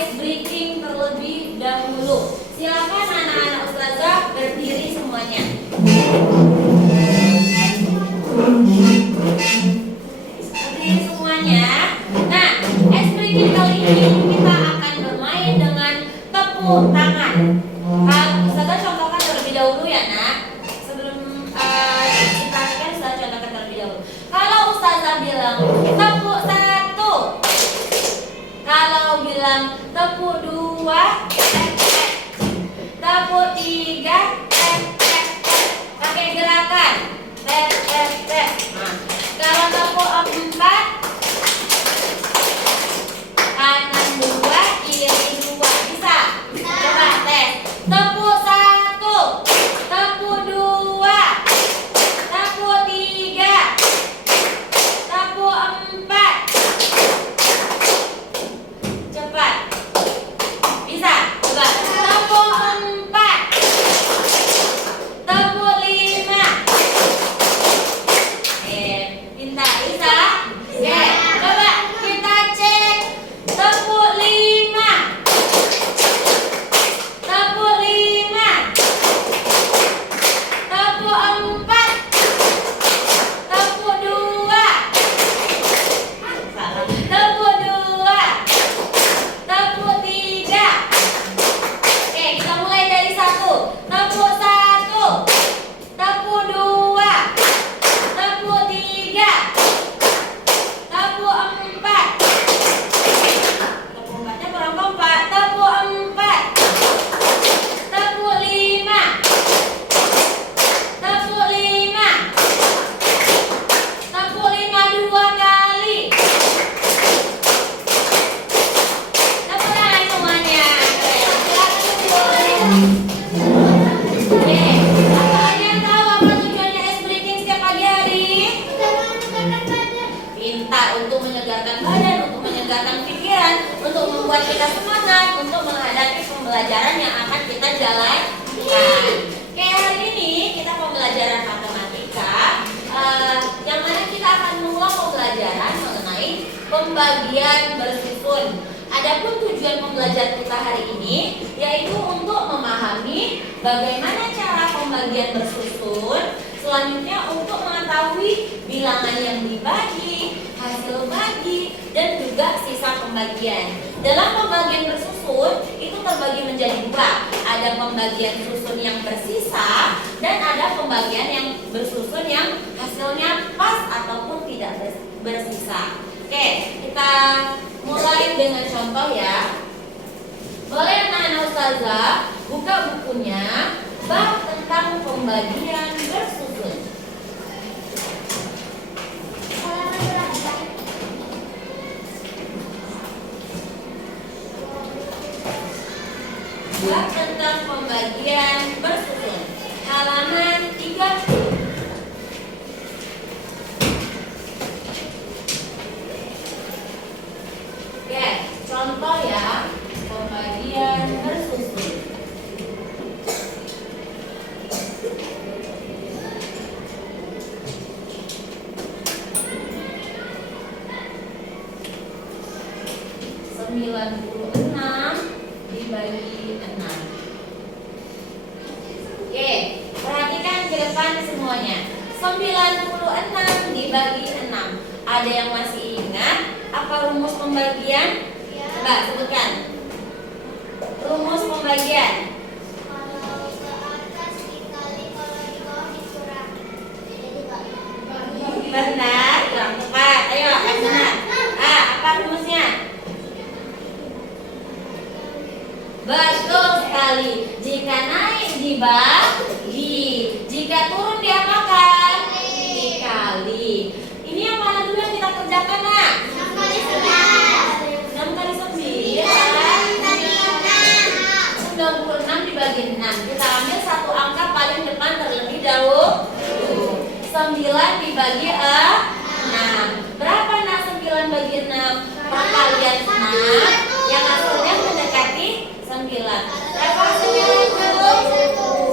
ice breaking terlebih dahulu. Silakan anak-anak ustazah berdiri semuanya. Berdiri semuanya. Nah, ice breaking kali ini kita akan bermain dengan tepuk tangan. Ustazah contohkan terlebih dahulu ya nak. Sebelum dipraktikkan ustazah contohkan terlebih dahulu. Kalau ustazah bilang tepuk 1, kalau bilang tepuk 2, tepuk 3, pakai gerakan nah, kalau tepuk 4, kanan 2, kiri 2, bisa? Coba tes. Tepuk 1, tepuk 2, tepuk 3, tepuk 4. Cepat. Bisa? Coba. Tepuk 4, tepuk 5. Pintar. Bisa? Oke. Coba kita cek. Tepuk 5, tepuk 5, tepuk 4, tepuk 2, salah. Tepuk 2, tepuk 3. Oke, kita mulai dari 1. Tepuk 1, tepuk 2, tepuk 3, tepuk 4. Tepuk 4-nya kurang kompak. Tepuk 4, tepuk 5, tepuk 5, tepuk 5 2 kali. Tepuk tangan semuanya. Oke, kalian tahu apa tujuannya ice breaking setiap pagi hari? Pintar, untuk menyegarkan badan, untuk menyegarkan pikiran, untuk membuat kita semangat untuk menghadapi pembelajaran yang akan kita jalankan. Oke, hari ini kita pembelajaran matematika, yang mana kita akan mengulang pembelajaran mengenai pembagian bersusun. Adapun tujuan pembelajaran kita hari ini yaitu untuk memahami bagaimana cara pembagian bersusun, selanjutnya untuk mengetahui bilangan yang dibagi, hasil bagi, dan juga sisa pembagian. Dalam pembagian bersusun itu terbagi menjadi 2. Ada pembagian susun yang bersisa dan ada pembagian yang bersusun yang hasilnya pas ataupun tidak bersisa. Oke, kita mulai dengan contoh ya. Boleh anak-anak ustazah buka bukunya bab tentang pembagian bersusun. Bab tentang pembagian bersusun, halaman 30. Oke, contoh ya, pembagian bersusun. Sembilan puluh 96 dibagi 6. Oke, perhatikan ke depan semuanya. 96 dibagi 6. Ada yang masih ingat apa rumus pembagian? Coba sebutkan. Rumus pembagian. Kalau ke atas dikali, kalau di bawah dikurang. Jadi bagi. Benar, kurang tepat. Ayo, benar. Apa rumusnya? Betul sekali. Jika naik dibagi, jika turun diapakan? Dikali. Ini yang mana dulu yang kita kerjakan, nak? 6 kali 11. 6 kali 9. 96 dibagi 6. Kita ambil satu angka paling depan terlebih dahulu. 9 dibagi 6. Berapa nak 9 bagi 6? Perkalian 6 yang hasilnya mendekati 9. Berapa 9 itu?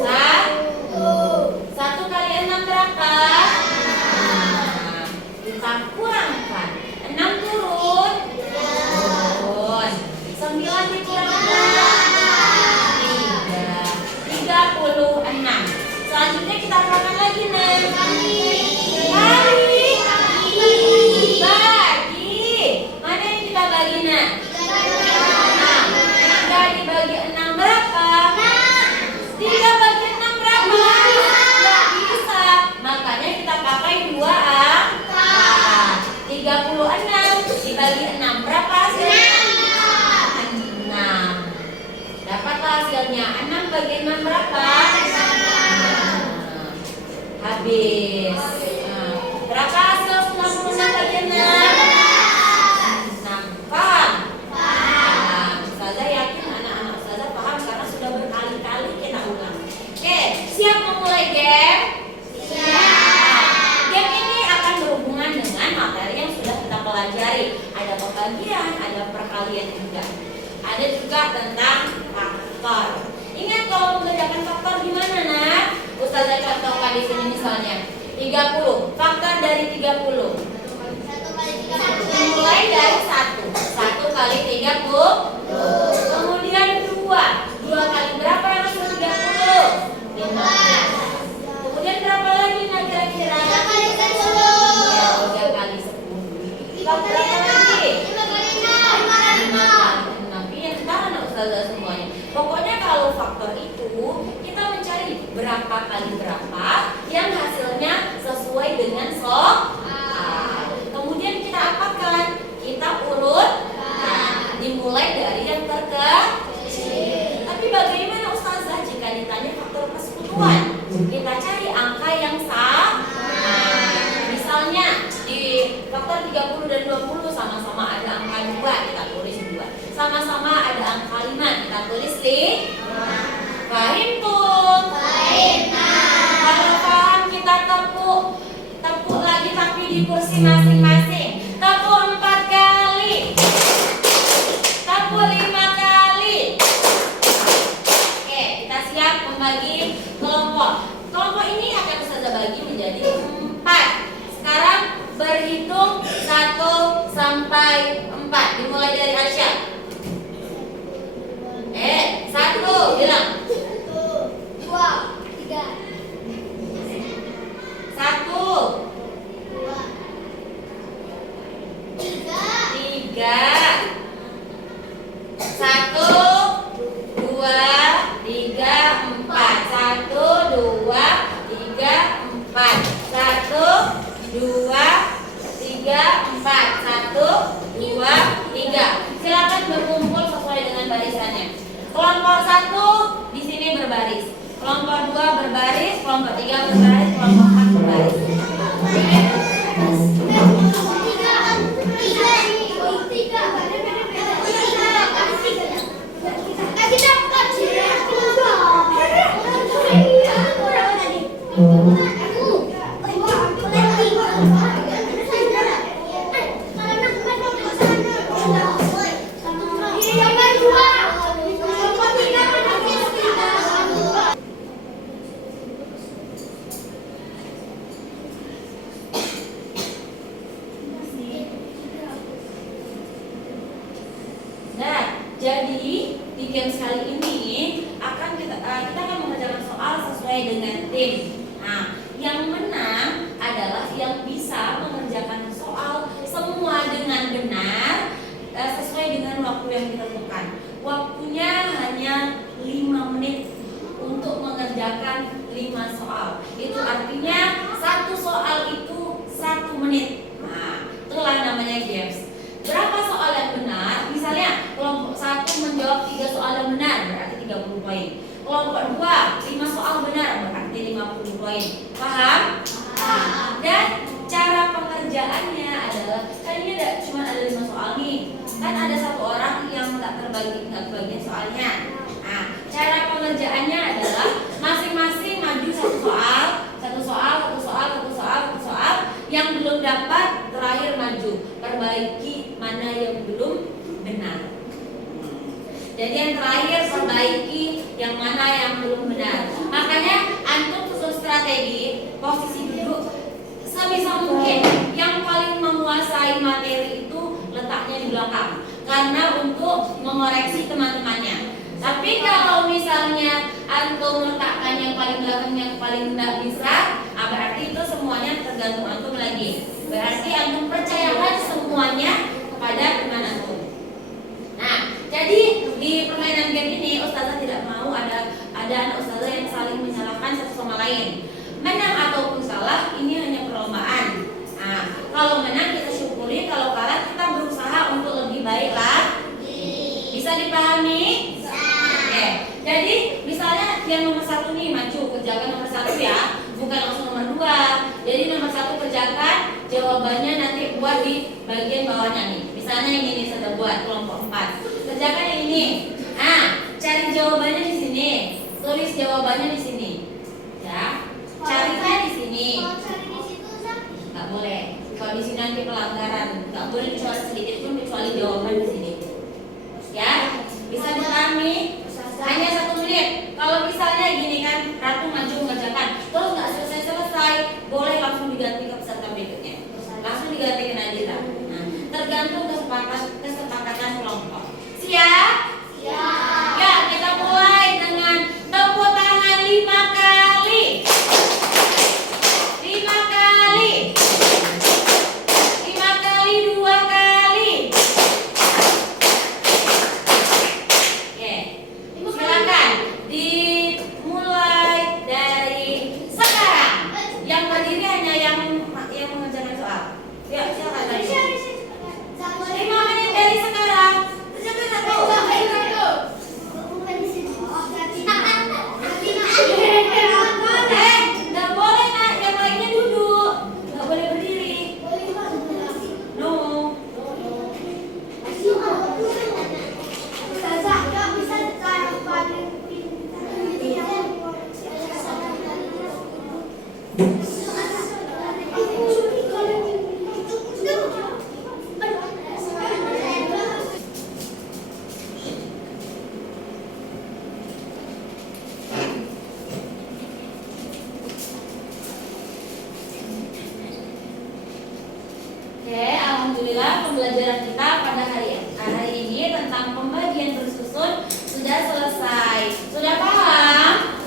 1. 1 kali 6 berapa? Kita kurangkan. 6 turun. 9 9 dikurangi 3, 36. Selanjutnya kita apakan lagi, Nen? Kali. Bagi. Mana yang kita bagi, Nen? 3 dibagi 6 berapa? 3 bagi 6 berapa? Nggak bisa. Makanya kita pakai 2 angka. 36 dibagi 6 berapa hasilnya? 6. Dapatlah hasilnya. 6 bagi 6 berapa? Habis. Berapa hasil 96 bagi 6? 6. Paham? Paham. Ustazah yakin anak-anak Ustazah paham karena sudah berkali-kali kita ulang. Oke, siap memulai game? Siap. Game ini akan berhubungan dengan materi yang sudah kita pelajari. Ada pembagian, ada perkalian juga. Ada juga tentang faktor. Ingat kalau mengerjakan faktor gimana, nak? Ustazah contohkan di sini misalnya 30. Faktor dari 30. Mulai dari 1. 1 kali 30. Kemudian 2. 2 kali berapa yang hasil 30? 15. Kemudian berapa lagi, nak, kira-kira? 3 kali 10. 3 kali 10. Faktor berapa lagi? 5 kali 6. Iya, ntar anak Ustazah semuanya. Pokoknya kalau faktor itu kita mencari berapa kali berapa yang hasilnya sesuai dengan soal. Kemudian kita apakan? Kita urut. Dimulai dari yang terkecil. Tapi bagaimana Ustazah jika ditanya faktor persekutuan? Kita cari angka yang sama. Misalnya di faktor 30 dan 20 sama-sama ada angka 2, kita tulis 2. Sama-sama ada angka 5, kita tulis 5. Paham tuh? Kalau paham kita tepuk lagi tapi di kursi masing-masing. Tepuk 4 kali. Tepuk 5 kali. Oke, kita siap membagi kelompok. Kelompok ini akan Ustazah bagi menjadi 4. Sekarang berhitung 1 sampai 4. Dimulai dari Aisyah. 1 bilang. 3. Silakan berkumpul sesuai dengan barisannya. Kelompok 1 di sini berbaris. Kelompok 2 berbaris, kelompok 3 berbaris, kelompok 4 berbaris. Jadi di game kali ini kita akan mengerjakan soal sesuai dengan tim. Nah, yang menang adalah yang bisa mengerjakan soal semua dengan benar sesuai dengan waktu yang ditentukan. Waktunya hanya 5 menit untuk mengerjakan 5 soal. Itu artinya satu soal itu 1 menit. Nah, itulah namanya games. Berapa soal yang benar? Misalnya kelompok 1 menjawab 3 soal yang benar, berarti 30 poin. Kelompok 2 5 soal benar, berarti 50 poin. Paham? Paham. Dan cara pengerjaannya adalah, kan ini cuma ada 5 soal nih. Kan ada 1 orang yang nggak kebagian soalnya. Nah, cara pengerjaannya adalah masing-masing maju 1 soal, 1 soal, 1 soal, 1 soal, 1 soal. Yang belum dapat terakhir maju, perbaiki mana yang belum benar. Jadi yang terakhir perbaiki yang mana yang belum benar. Makanya antum susun strategi posisi duduk sebisa mungkin yang paling menguasai materi itu letaknya di belakang. karena untuk mengoreksi teman-temannya. Tapi kalau misalnya antum meletakkan yang paling belakang yang paling tidak bisa, berarti itu semuanya tergantung antum lagi. Berarti antum percayakan semuanya kepada teman antum. Nah, jadi di permainan game ini ustazah tidak mau ada anak ustazah yang saling menyalahkan satu sama lain. Menang ataupun salah ini hanya perlombaan. Nah, kalau menang kita syukuri, kalau kalah kita berusaha untuk lebih baik lagi. Bisa dipahami? Oke. Jadi misalnya yang nomor 1 nih maju, kerjakan nomor 1 ya, bukan langsung nomor 2. Jadi nomor 1 kerjakan, jawabannya nanti buat di bagian bawahnya nih. Misalnya ini nih sudah buat kelompok 4. Kerjakan yang ini. Nah, cari jawabannya di sini. Tulis jawabannya di sini. Ya. Carinya di sini. Kalau cari di situ, Zak. Nggak boleh. Kalau di sini nanti pelanggaran. Nggak boleh kecuali sedikit pun kecuali jawaban di sini. Ya. Bisa dipahami? Hanya 1 menit. Kalau misalnya gini kan, Ratu maju mengerjakan, terus nggak selesai-selesai, boleh langsung diganti ke peserta berikutnya. Langsung diganti ke Nadira. Nah, tergantung kesepakatan kelompok. Siap? Siap. Ya, kita mulai dengan tepuk tangan 5 kali. 5 kali. 5 kali 2 kali. Oke. Silakan dimulai dari sekarang. Yang berdiri hanya yang mengerjakan soal. Ya, silakan tadi. 5 menit dari sekarang. Kerjakan atau Bukan di situ. nggak boleh nak, yang lainnya duduk, nggak boleh berdiri. No. Oke, alhamdulillah pembelajaran kita pada hari ini tentang pembagian bersusun sudah selesai. Sudah paham?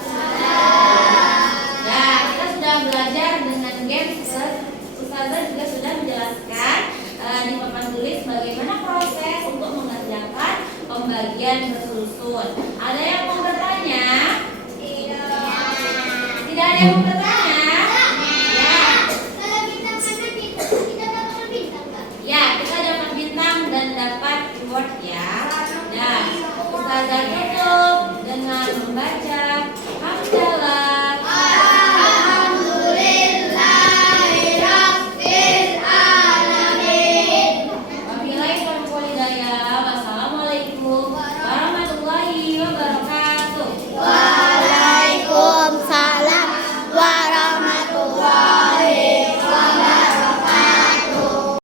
Nah, kita sudah belajar dengan game. Ustazah juga sudah menjelaskan di papan tulis bagaimana proses untuk mengerjakan pembagian bersusun. Ada yang